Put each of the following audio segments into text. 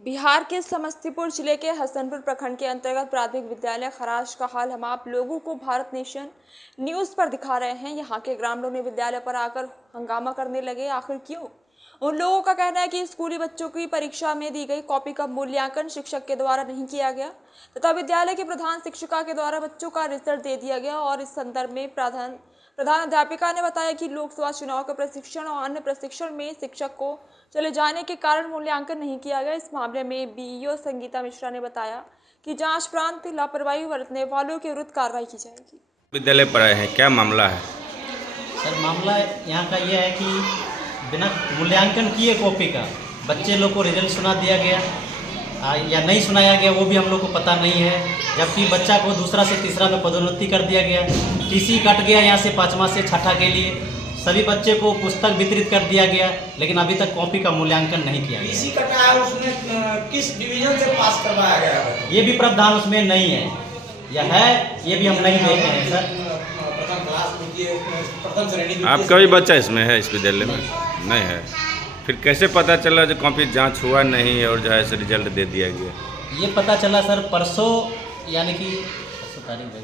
बिहार के समस्तीपुर जिले के हसनपुर प्रखंड के अंतर्गत प्राथमिक विद्यालय खराज का हाल हम आप लोगों को भारत नेशन न्यूज पर दिखा रहे हैं। यहाँ के ग्रामीणों ने विद्यालय पर आकर हंगामा करने लगे। आखिर क्यों? उन लोगों का कहना है कि स्कूली बच्चों की परीक्षा में दी गई कॉपी का मूल्यांकन शिक्षक के द्वारा नहीं किया गया तथा विद्यालय के प्रधान शिक्षिका के द्वारा बच्चों का रिजल्ट दे दिया गया। और इस संदर्भ में प्रधान अध्यापिका ने बताया कि लोकसभा चुनाव के प्रशिक्षण और अन्य प्रशिक्षण में शिक्षक को चले जाने के कारण मूल्यांकन नहीं किया गया। इस मामले में बीईओ संगीता मिश्रा ने बताया कि जांच प्रांत लापरवाही बरतने वालों के विरुद्ध कार्रवाई की जाएगी। विद्यालय पर आए हैं, क्या मामला है? सर मामला यहाँ का यह है कि बिना मूल्यांकन किए कॉपी का बच्चे लोग को रिजल्ट सुना दिया गया या नहीं सुनाया गया वो भी हम लोग को पता नहीं है। जबकि बच्चा को दूसरा से तीसरा में पदोन्नति कर दिया गया, टीसी कट गया यहाँ से 5वां से 6ठा के लिए। सभी बच्चे को पुस्तक वितरित कर दिया गया लेकिन अभी तक कॉपी का मूल्यांकन नहीं किया गया। टीसी कटा है उसमें किस डिवीजन से पास करवाया गया है? ये भी प्रावधान उसमें नहीं है या है ये भी हम नहीं देख रहे हैं सर। प्रथम क्लास प्रथम श्रेणी आपका भी बच्चा इसमें है, इस विद्यालय में नहीं है? फिर कैसे पता चला जो कॉपी जांच हुआ नहीं और जो है से रिजल्ट दे दिया गया? ये पता चला सर परसों, यानी कि परसों तारीख है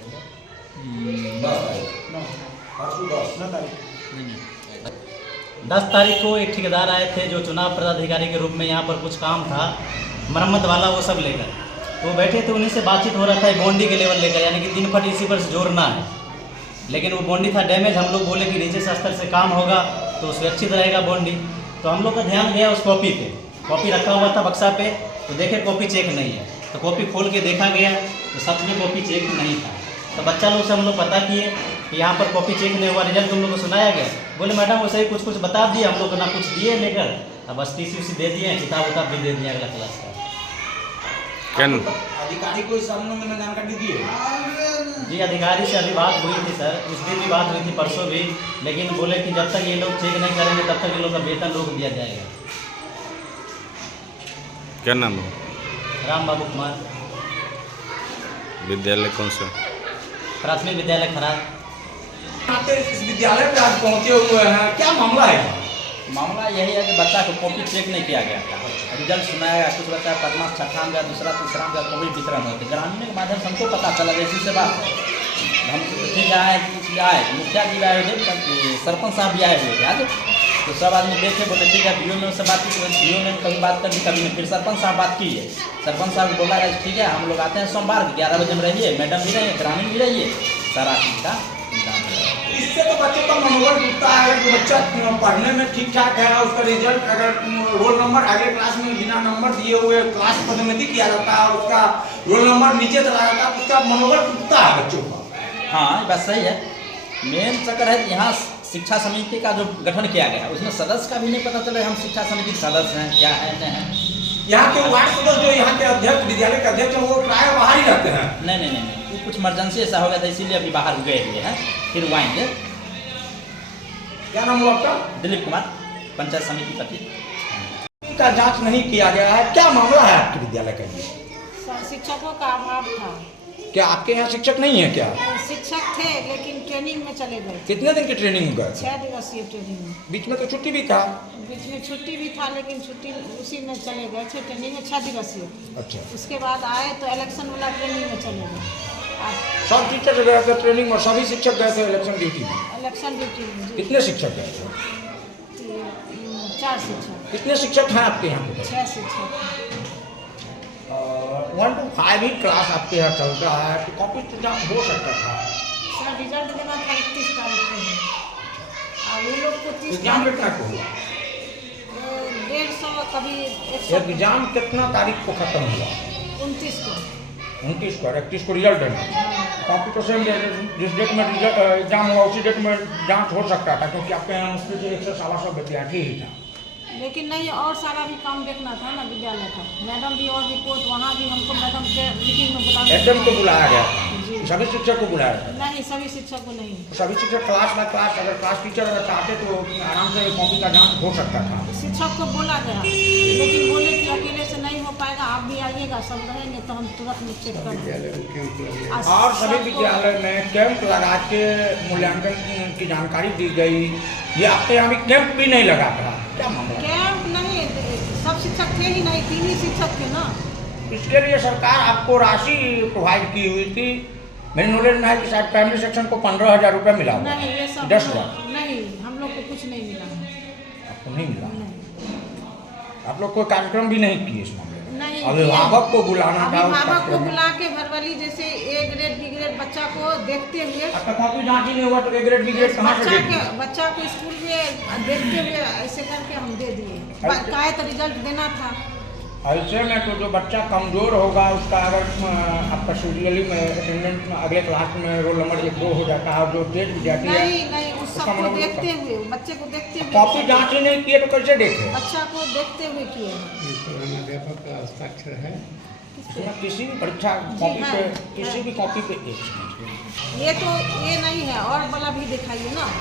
10 तारीख को एक ठेकेदार आए थे जो चुनाव पदाधिकारी के रूप में यहाँ पर कुछ काम था मरम्मत वाला, वो सब लेकर तो बैठे थे। उन्हीं से बातचीत हो रहा था बॉन्डी के लेवल लेकर, यानी कि 3 फट इसी पर से जोड़ना है। लेकिन वो बॉन्डी था डैमेज। हम लोग बोले कि नीचे से अस्तर से काम होगा तो सुरक्षित रहेगा बॉन्डी। तो हम लोग का ध्यान गया उस कॉपी पे। कॉपी रखा हुआ था बक्सा पे, तो देखे कॉपी चेक नहीं है। तो कॉपी खोल के देखा गया तो सच में कॉपी चेक नहीं था। तो बच्चा लोग से हम लोग पता किए कि यहाँ पर कॉपी चेक नहीं हुआ, रिजल्ट तुम लोग को सुनाया गया। बोले मैडम वैसे ही कुछ बता दिए, हम लोग को ना कुछ दिए लेकर, अब बस टीसी उसी दे दिए, किताब उताब भी दे दिया अगला क्लास का। अधिकारी को इस संबंध में जानकारी दी है? जी अधिकारी से अभी बात हुई थी सर, उस दिन भी बात हुई थी, परसों भी। लेकिन बोले कि जब तक ये लोग चेक नहीं करेंगे तब तक ये लोग का वेतन रोक दिया जाएगा। क्या नाम है? राम बाबू कुमार। विद्यालय कौन सा? प्राथमिक विद्यालय खराज। आते इस विद्यालय पे आज पहुंचे हुए हैं, क्या मामला है? मामला यही है कि बच्चा को कॉपी चेक नहीं किया गया था। रिजल्ट सुनाया गया, कुछ बच्चा 5वां 6ठा में गया, दूसरा तीसरा में कॉपी वितरण होते। ग्रामीण के माध्यम से हमको पता चला जैसी से बात हम ठीक आए, कुछ आए, मुखिया जी आए हुए, सरपंच साहब भी आए हुए थे आज। तो सब आदमी देखे, बोले ठीक है बीओ में से बात की, बीओ में कभी बात कर दी कभी नहीं। फिर सरपंच साहब बात की है, सरपंच साहब बोला है ठीक है हम लोग आते हैं सोमवार 11 बजे में रहिए, मैडम भी रहिए, ग्रामीण भी रहिए, सारा चीज़ का इंतजाम है। इससे तो बच्चों का मनोबल टूटता है कि बच्चा पढ़ने में ठीक ठाक है, उसका रिजल्ट अगर रोल नंबर अगले क्लास में बिना नंबर दिए हुए क्लास पदोन्नति किया जाता है, उसका रोल नंबर नीचे चला जाता है, उसका मनोबल टूटता है बच्चों का। हाँ ये बात सही है। मेन चक्कर है यहाँ शिक्षा समिति का जो गठन किया गया उसमें सदस्य का भी नहीं पता चला हम शिक्षा समिति के सदस्य हैं क्या है नहीं है। यहाँ के वार्ड सदस्य जो यहाँ के अध्यक्ष विद्यालय के अध्यक्ष हैं वो प्राय बाहर ही रहते हैं। नहीं, वो कुछ इमरजेंसी ऐसा हो गया था इसीलिए अभी बाहर गए हुए हैं, फिर वो आएंगे। क्या नाम हुआ आपका? दिलीप कुमार, पंचायत समिति पति। का जांच नहीं किया गया है, क्या मामला है आपके विद्यालय का? शिक्षकों का अभाव था। क्या आपके यहाँ शिक्षक नहीं है क्या? शिक्षक थे लेकिन ट्रेनिंग में चले गए। कितने दिन की ट्रेनिंग हो गया? 6 दिवसीय ट्रेनिंग में। बीच में तो छुट्टी भी था। बीच में छुट्टी भी था लेकिन छुट्टी उसी में चले गए थे, ट्रेनिंग में 6 दिवसीय। अच्छा, उसके बाद आए तो इलेक्शन वाला ट्रेनिंग में चले गए। सब टीचर गए थे ट्रेनिंग में, सभी शिक्षक गए थे इलेक्शन ड्यूटी में। इलेक्शन ड्यूटी में कितने शिक्षक गए थे? 4 शिक्षक। कितने शिक्षक हैं आपके यहाँ पे? 6 शिक्षक। 1 to 5 ही क्लास आपके यहाँ चलता है, तो कॉपी तो जांच हो सकता था। सर रिजल्ट देना था 31 तारीख को और वो लोग को 30 एग्जाम कितना को हुआ? 150 कभी 100। एग्जाम कितना तारीख को खत्म हुआ? 29 को। 29 को, 31 को रिजल्ट देना। कॉपी तो सेम जिस डेट में एग्जाम हुआ उसी डेट में जांच हो सकता था, क्योंकि आपके यहाँ उसके 100 से 125 विद्यार्थी ही था। लेकिन नहीं और सारा भी काम देखना था ना विद्यालय का। मैडम भी और रिपोर्ट वहाँ भी हमको मैडम के मीटिंग में बुला एचएम को बुलाया गया, जी। सभी शिक्षक को बुलाया गया? नहीं सभी शिक्षक को नहीं। सभी शिक्षक क्लास बाय क्लास, अगर क्लास टीचर अगर चाहते तो आराम से कॉपी का जांच हो सकता था। शिक्षक को बोला गया लेकिन बोले कि अकेले से नहीं हो पाएगा, आप भी आइएगा, सब रहेंगे तो हम तुरंत चेक कर देंगे। और सभी विद्यालय में कैंप लगा के मूल्यांकन की जानकारी दी गई। ये आपके यहाँ भी कैंप भी नहीं लगा था, क्या मामला? कैंप नहीं, सब शिक्षक थे थे ही नहीं, 3 ही शिक्षक थे ना। इसके लिए सरकार आपको राशि प्रोवाइड की हुई थी। मेरे नॉलेज में है कि शायद प्राइमरी सेक्शन को 15,000 रुपये मिला हुआ। नहीं, ये सब 10,000 नहीं, हम लोग को कुछ नहीं मिला है। आपको नहीं मिला? नहीं। आप लोग कोई कार्यक्रम भी नहीं किए इस मामले में? नहीं, अभिभावक को बुलाना था। अभिभावक को बुला के भरवली जैसे ए ग्रेड बी ग्रेड बच्चा को देखते हुए, आपका कॉपी जांच ही नहीं हुआ तो ए ग्रेड बी ग्रेड कहाँ से देंगे? बच्चा को स्कूल में देखते हुए ऐसे करके हम दे दिए। काहे तो रिजल्ट देना था। ऐसे में तो जो बच्चा कमजोर होगा उसका अगर आपका सीरियली में अटेंडेंस में अगले क्लास में रोल नंबर 1 2 हो जाता है, जो तेज विद्यार्थी है नहीं, उस सबको देखते हुए, बच्चे को देखते हुए। कॉपी जांच ही नहीं किए तो कैसे देखे? बच्चा को देखते हुए किए। अध्यापक का हस्ताक्षर है। इसमें किसी भी परीक्षा कॉपी पे, किसी भी कॉपी पे ये तो ये नहीं है, और वाला भी दिखाइए ना।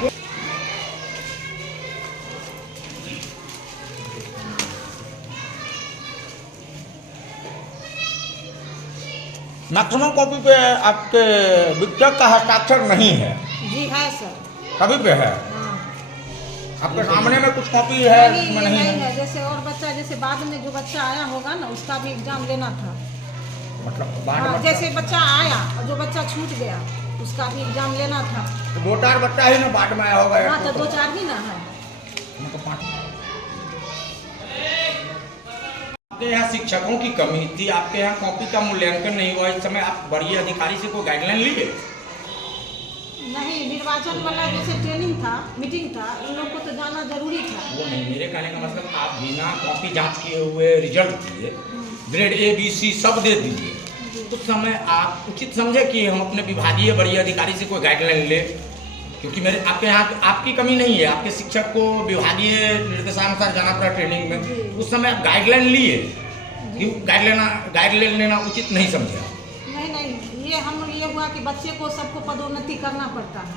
मैक्सिमम कॉपी पे आपके विद्यार्थी का हस्ताक्षर नहीं है। जी है सर। सभी पे है? हाँ। आपके सामने में कुछ कॉपी है इसमें नहीं, नहीं नहीं है? है। जैसे और बच्चा, जैसे बाद में जो बच्चा आया होगा ना, उसका भी एग्जाम लेना था। मतलब बाद हाँ, में जैसे बच्चा आया और जो बच्चा छूट गया उसका भी एग्जाम लेना था। तो 2-4 बच्चा ही ना बाद में आया होगा। हाँ, तो 2-4 ही ना है। मतलब 5। आपके यहाँ शिक्षकों की कमी थी, आपके यहाँ कॉपी का मूल्यांकन नहीं हुआ। इस समय आप वरीय अधिकारी से कोई गाइडलाइन लिए? नहीं, निर्वाचन वाला जैसे ट्रेनिंग था, मीटिंग था, इन लोग को तो जाना जरूरी था। वो नहीं, मेरे कहने का मतलब आप बिना कॉपी जांच किए हुए रिजल्ट दिए, ग्रेड A B C सब दे दीजिए। उस समय आप उचित समझे कि हम अपने विभागीय वरीय अधिकारी से कोई गाइडलाइन ले? क्योंकि मेरे आपके यहाँ आपकी कमी नहीं है, आपके शिक्षक को विभागीय निर्देशानुसार जाना पड़ा ट्रेनिंग में। उस समय आप गाइडलाइन लिए कि गाइडलाइन लेना उचित नहीं समझे? नहीं, ये हम ये हुआ कि बच्चे को सबको पदोन्नति करना पड़ता है,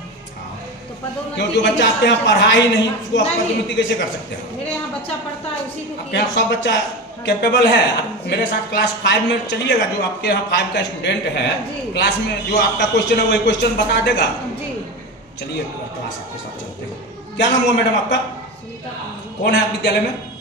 तो पदोन्नति। क्यों जो बच्चा आपके यहाँ पढ़ा ही नहीं उसको आप नहीं। पदोन्नति कैसे कर सकते हैं? मेरे यहाँ बच्चा पढ़ता है, उसी को आपके यहाँ सब बच्चा कैपेबल है। आप मेरे साथ क्लास 5 में चलिएगा, जो आपके यहाँ 5 का स्टूडेंट है जी। क्लास में जो आपका क्वेश्चन है वही क्वेश्चन बता देगा। जी। चलिए क्लास आपके साथ चलते हैं। क्या नाम हुआ मैडम आपका? सुनीता। कौन है आप विद्यालय में?